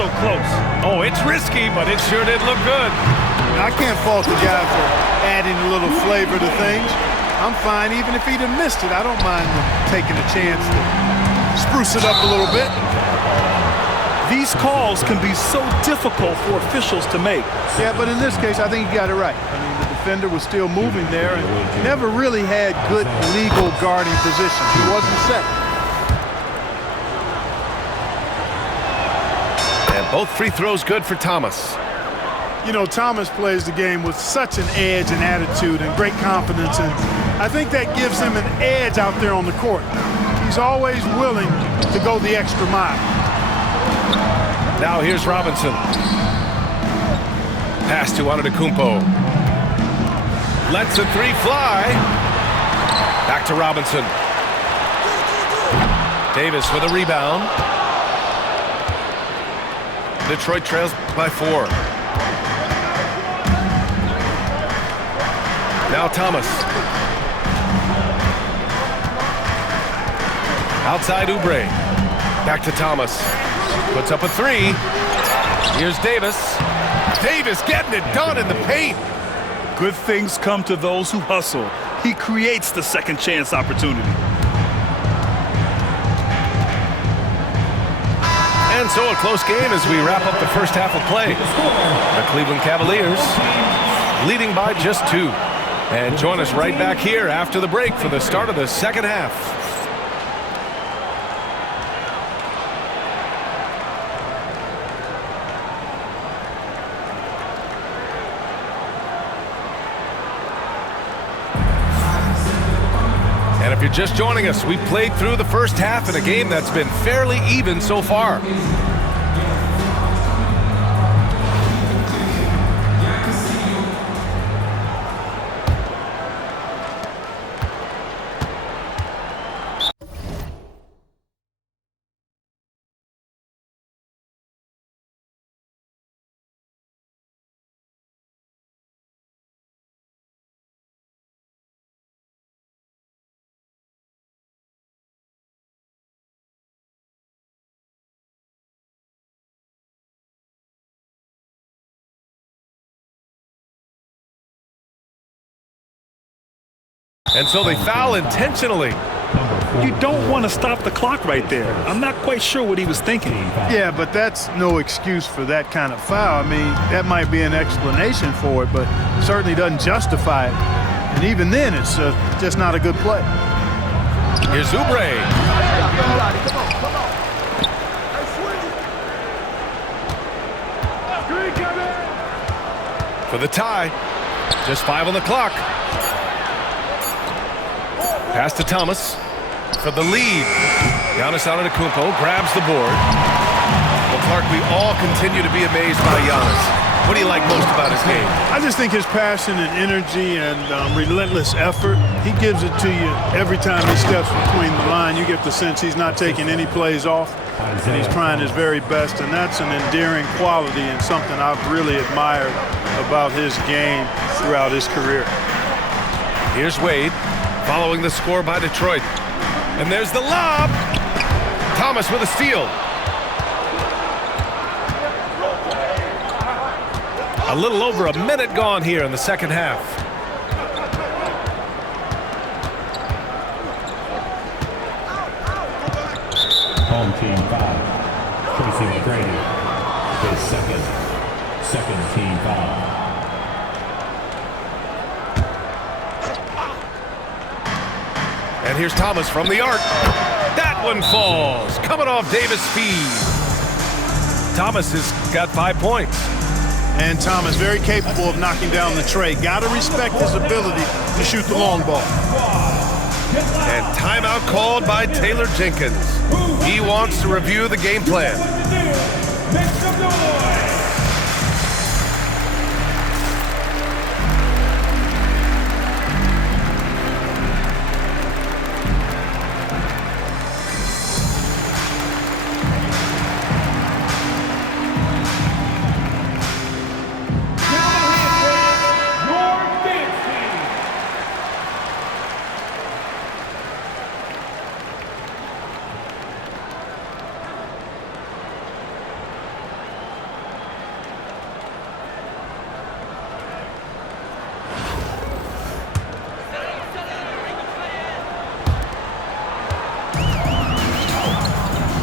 so close. Oh, it's risky, but it sure did look good. I can't fault the guy for adding a little flavor to things. I'm fine even if he'd have missed it. I don't mind taking a chance to spruce it up a little bit. These calls can be so difficult for officials to make. Yeah, but in this case, I think he got it right. I mean, the defender was still moving there and never really had good legal guarding position. He wasn't set. And both free throws good for Thomas. You know, Thomas plays the game with such an edge and attitude and great confidence, and I think that gives him an edge out there on the court. He's always willing to go the extra mile. Now here's Robinson. Pass to Antetokounmpo. Lets a three fly. Back to Robinson. Davis with a rebound. Detroit trails by 4. Now Thomas. Outside Oubre. Back to Thomas. Puts up a 3. Here's Davis. Davis getting it done in the paint. Good things come to those who hustle. He creates the second chance opportunity. And so a close game as we wrap up the first half of play. The Cleveland Cavaliers leading by just 2. And join us right back here after the break for the start of the second half. And if you're just joining us, we played through the first half in a game that's been fairly even so far. And so they foul intentionally. You don't want to stop the clock right there. I'm not quite sure what he was thinking. Yeah, but that's no excuse for that kind of foul. I mean, that might be an explanation for it, but certainly doesn't justify it. And even then, it's just not a good play. Here's Oubre. For the tie. Just 5 on the clock. Pass to Thomas for the lead. Giannis Antetokounmpo grabs the board. Well, Clark, we all continue to be amazed by Giannis. What do you like most about his game? I just think his passion and energy and relentless effort, he gives it to you every time he steps between the line. You get the sense he's not taking any plays off, and he's trying his very best, and that's an endearing quality and something I've really admired about his game throughout his career. Here's Wade. Following the score by Detroit. And there's the lob. Thomas with a steal. A little over a minute gone here in the second half. Home team foul. Tracy McGrady. His second team foul. And here's Thomas from the arc. That one falls. Coming off Davis' feed. Thomas has got 5 points. And Thomas very capable of knocking down the tray. Got to respect his ability to shoot the long ball. And timeout called by Taylor Jenkins. He wants to review the game plan. Make some noise.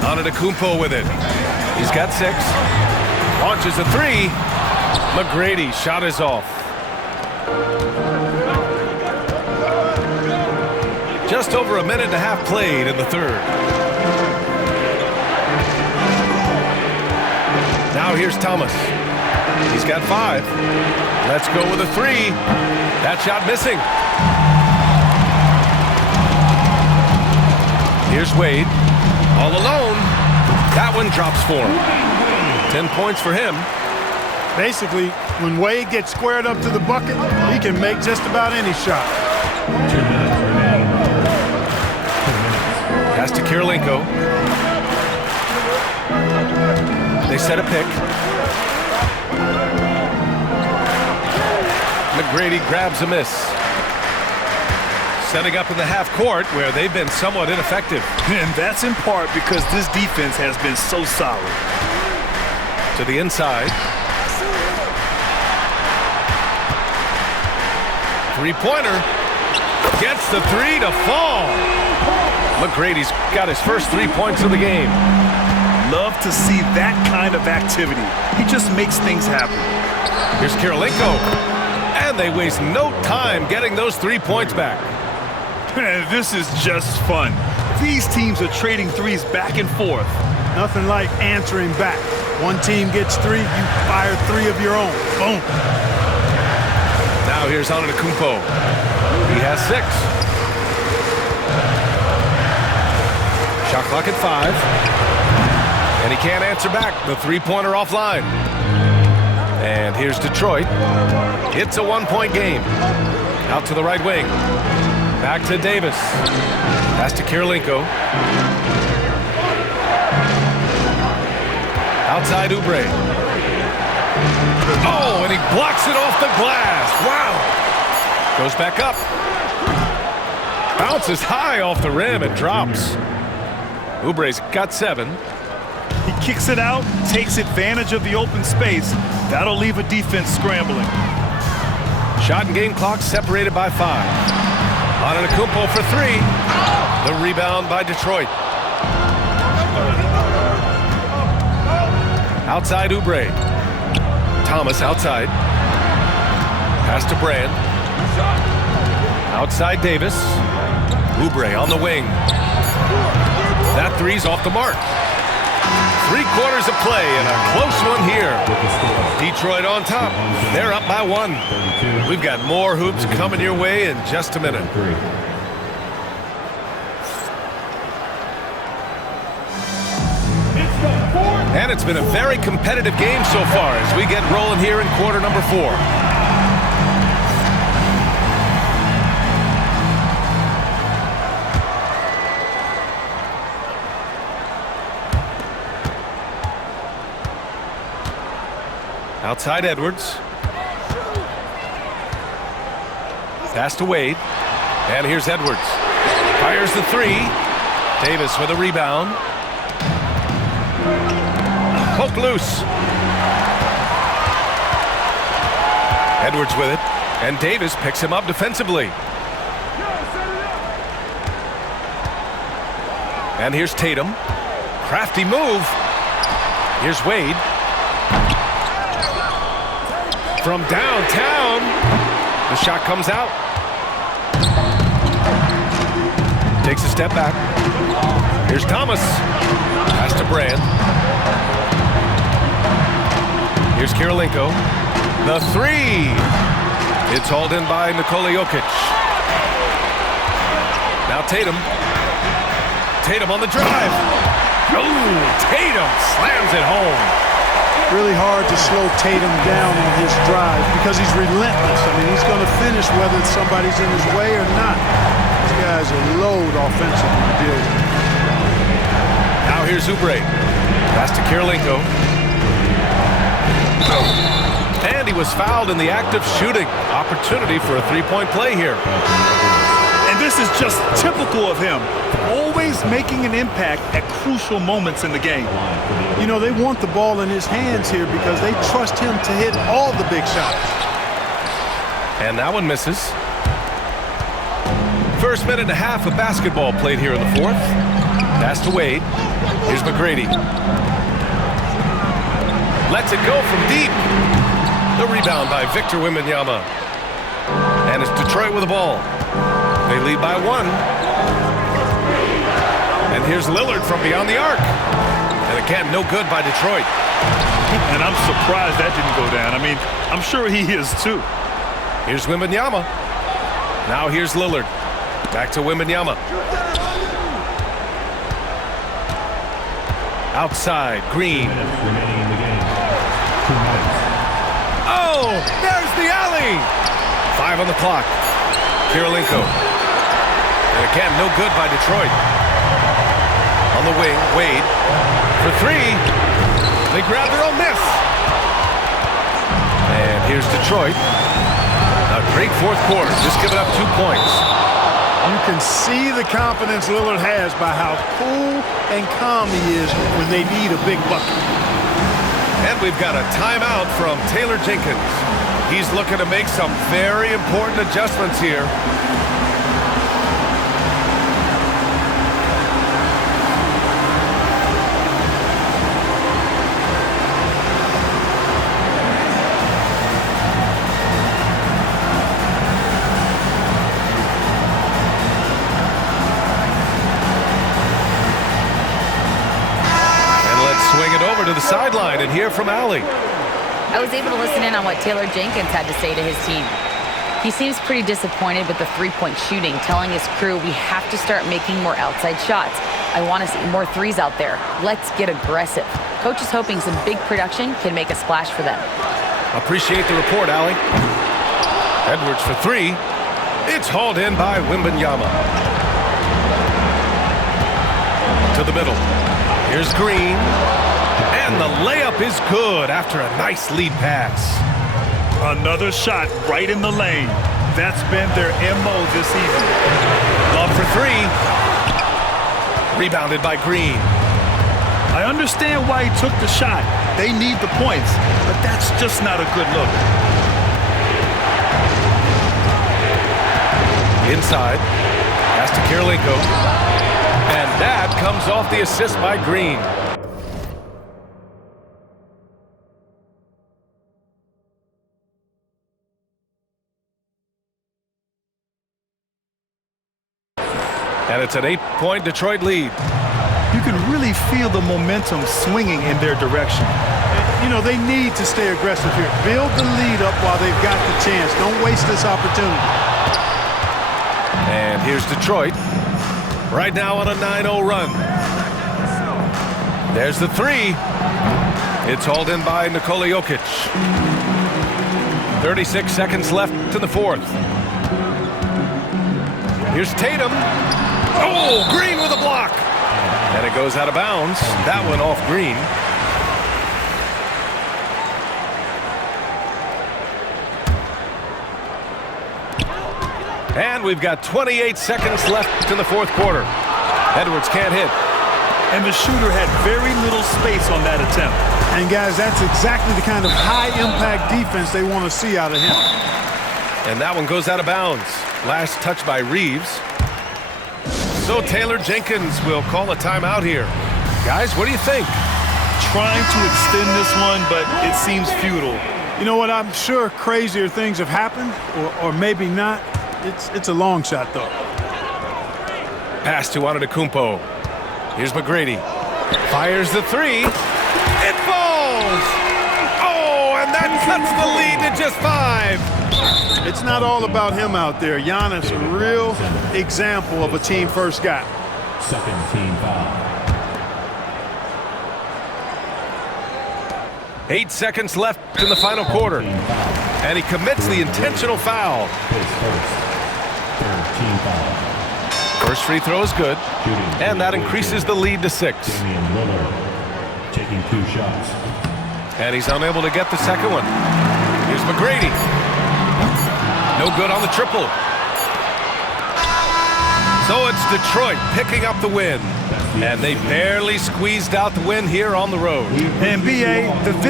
Antetokounmpo with it. He's got 6. Launches a 3. McGrady shot is off. Just over a minute and a half played in the third. Now here's Thomas. He's got 5. Let's go with a 3. That shot missing. Here's Wade. All alone. That one drops for him. 10 points for him. Basically, when Wade gets squared up to the bucket, he can make just about any shot. 2 minutes remaining. 2 minutes. Pass to Kirilenko. They set a pick. McGrady grabs a miss. Setting up in the half court where they've been somewhat ineffective. And that's in part because this defense has been so solid. To the inside. 3-pointer. Gets the 3 to fall. McGrady's got his first 3 points of the game. Love to see that kind of activity. He just makes things happen. Here's Kirilenko. And they waste no time getting those 3 points back. Man, this is just fun. These teams are trading threes back and forth. Nothing like answering back. One team gets 3, you fire 3 of your own. Boom. Now here's Antetokounmpo. He has 6. Shot clock at 5. And he can't answer back. The 3-pointer offline. And here's Detroit. It's a 1-point game. Out to the right wing. Back to Davis. Pass to Kirilenko. Outside Oubre. Oh, and he blocks it off the glass. Wow. Goes back up. Bounces high off the rim and drops. Oubre's got 7. He kicks it out, takes advantage of the open space. That'll leave a defense scrambling. Shot and game clock separated by 5. Antetokounmpo for 3. The rebound by Detroit. Outside Oubre. Thomas outside. Pass to Brand. Outside Davis. Oubre on the wing. That 3's off the mark. 3 quarters of play and a close one here. Detroit on top. They're up by 1. We've got more hoops coming your way in just a minute. And it's been a very competitive game so far as we get rolling here in quarter number 4. Outside Edwards. Pass to Wade. And here's Edwards. Fires the 3. Davis with a rebound. Poked loose. Edwards with it. And Davis picks him up defensively. And here's Tatum. Crafty move. Here's Wade. From downtown, the shot comes out. Takes a step back. Here's Thomas. Pass to Brand. Here's Kirilenko. The 3. It's hauled in by Nikola Jokic. Now Tatum. Tatum on the drive. Oh, Tatum slams it home. Really hard to slow Tatum down on his drive because he's relentless. I mean, he's going to finish whether somebody's in his way or not. This guy's a load offensively to deal with. Now here's Oubre. Pass to Kirilenko. And he was fouled in the act of shooting. Opportunity for a 3-point play here. And this is just typical of him. Always making an impact at crucial moments in the game. You know, they want the ball in his hands here because they trust him to hit all the big shots. And that one misses. First minute and a half of basketball played here in the 4th. Pass to Wade. Here's McGrady. Lets it go from deep. The rebound by Victor Wembanyama. And it's Detroit with the ball. They lead by 1. And here's Lillard from beyond the arc. And again, no good by Detroit. And I'm surprised that didn't go down. I mean, I'm sure he is too. Here's Wembanyama. Now here's Lillard. Back to Wembanyama. Outside, Green. Remaining in the game. 2 minutes. Oh, there's the alley. 5 on the clock. Kirilenko. And again, no good by Detroit. On the wing, Wade. For 3. They grab their own miss. And here's Detroit. A great fourth quarter, just giving up 2 points. You can see the confidence Lillard has by how cool and calm he is when they need a big bucket. And we've got a timeout from Taylor Jenkins. He's looking to make some very important adjustments here. Swing it over to the sideline and hear from Allie. I was able to listen in on what Taylor Jenkins had to say to his team. He seems pretty disappointed with the three-point shooting, telling his crew we have to start making more outside shots. I want to see more threes out there. Let's get aggressive. Coach is hoping some big production can make a splash for them. Appreciate the report, Allie. Edwards for 3. It's hauled in by Wembanyama. To the middle. Here's Green. And the layup is good after a nice lead pass. Another shot right in the lane. That's been their MO this season. Love for 3. Rebounded by Green. I understand why he took the shot. They need the points, but that's just not a good look. Inside. Pass to Kirilenko. And that comes off the assist by Green. And it's an 8-point Detroit lead. You can really feel the momentum swinging in their direction. You know, they need to stay aggressive here. Build the lead up while they've got the chance. Don't waste this opportunity. And here's Detroit. Right now on a 9-0 run. There's the 3. It's hauled in by Nikola Jokic. 36 seconds left to the fourth. Here's Tatum. Oh, Green with a block. And it goes out of bounds. That one off Green. And we've got 28 seconds left in the fourth quarter. Edwards can't hit. And the shooter had very little space on that attempt. And guys, that's exactly the kind of high-impact defense they want to see out of him. And that one goes out of bounds. Last touch by Reeves. So Taylor Jenkins will call a timeout here. Guys, what do you think? Trying to extend this one, but it seems futile. You know what? I'm sure crazier things have happened, or maybe not. It's a long shot, though. Pass to Antetokounmpo. Here's McGrady. Fires the 3. It falls! Oh, and that cuts the lead to just 5. It's not all about him out there. Giannis, a real example of a team-first guy. Second team foul. 8 seconds left in the final quarter. And he commits the intentional foul. His first. Third team foul. First free throw is good. Shooting. And that increases the lead to 6. Damian Lillard taking 2 shots. And he's unable to get the second one. Here's McGrady. No good on the triple. So it's Detroit picking up the win. And they barely squeezed out the win here on the road. And B.A., the